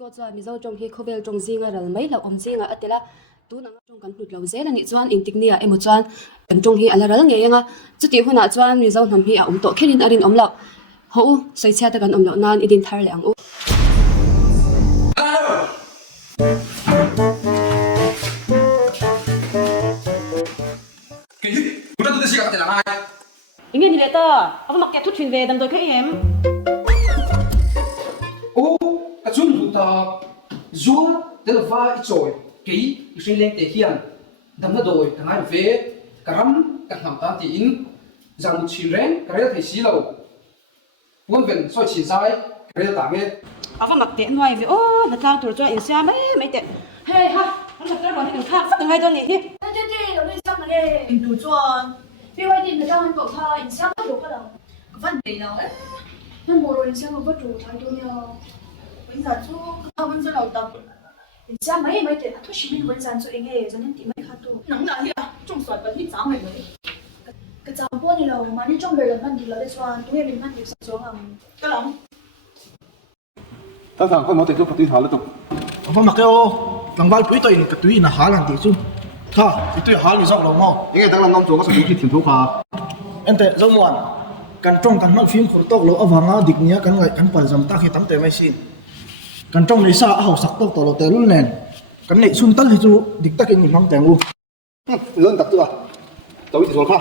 có cho mi dâu trong khi khâu về trong riêng rồi mấy là om riêng à tela tu nang trong kan hlut lo ze la ni chuan in tik nia emo chuan kan trong hi ala ral nge nga chu ti huna chuan mi dâu nam hi a to khelin arin om lo ho sai cha ta kan om lo nan idin thar le ang u cái gì? Chúng ta sẽ gặp lại là ai? Ingin ni leta, aku nak ket tu thuyền về đâm tôi cái em. Ô, cái chuyện chúng ta zua tên là vai rồi kỹ sinh lên để hiện đâm nó đồi thằng ai về cả rắm cả hàng tan tiền rằng một chuyện rèn cái đó thì xí lâu quân viện soi chỉ sai cái đó tạm nghe Aku nak ket nuai về, oh, nak tahu tu tu Indonesia mấy tệ. Hey ha, aku nak tahu orang itu khác, phát ngay tôi nhỉ? 那这有对象的嘞， Anh tu chuan, 另外一点当然搞他影响都有可能， có vấn đề nào ấy? 那某人影响我不主太多了， Bây giờ chú, tao vẫn rất là tập. 影响没没得，他是民文山做应该真的点没看到， Nắng là gì à? Trong xoài bật hít sáng này mới. 个早波你了，嘛你中国人问题了的说，东也人问题是说啊， Cái lòng. ta thằng con nó thấy tôi phải tin hả luôn Apa makeo lang bal pui to in katui na halan ti chu tha itu hal ni zok lo mo những người đang làm năm chỗ có sử dụng cái tiền thuốc à ente zo muan kan trong kan mal phim khur tok lo awanga dik nia kan ngai kan pal jam ta khi tam te mai sin kan trong nei sa a hau sak tok to lo te lul nen kan nei sun tal hi chu dik takin ni mam teng u lớn tập chưa tôi chỉ rồi kha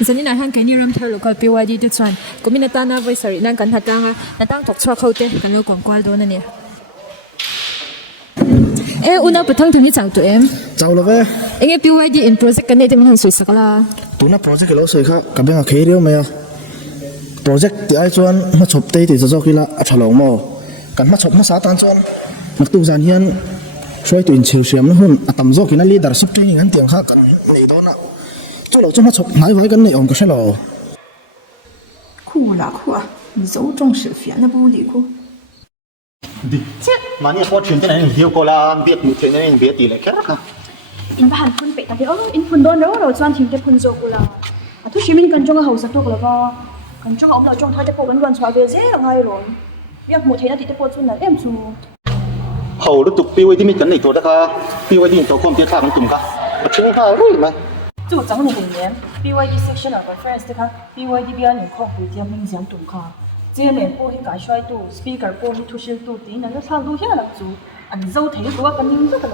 Zani na han kani ram thar local PYD te chuan community na voice ari nan kan hatanga natang tok chwa khote kan lo kon kwal do na ne e una pathang thani chang tu em chau lo ve enge PYD in project kan ne te min han sui sakala tuna project lo soi kha ka benga khei rio me project ti ai chuan ma chop te ti zo kila a thalong mo kan ma chop ma sa tan chuan mak tu zan hian soi tu in chiu siam na hun atam zo kina leadership training han tiang kha kan nei do na cho lo cho ma chop ngai vai kan nei om ka shelo 酷啦酷啊！你走重视偏那不离酷。 mà như có chuyện thế này nhiều cô là biết một thế này biết tỷ lệ khác à in ba han phun pe ta de in phun don rồi chuan thim te phun zo kula, à thu shimin kan jonga hausa tok la ba, kan jonga om la jong tha te po kan wan chwa ve ze ngai ron, yak mo thena ti te po chun na em chu, hầu nó tục tiêuที่มีกันในตัวนะคะtiêuที่ตัวความเที่ยงข้างของตุ่มค่ะเชื่อค่ะรู้ไหม Chú chẳng một年 BYD section of conference thế khác BYD biên những kho bùi tiêm minh giảng tụng kha chia miền po hi cả xoay tu speaker po hi thu siêu tu tí nên nó sao tu hết là chú anh dâu thấy tu cái những rất là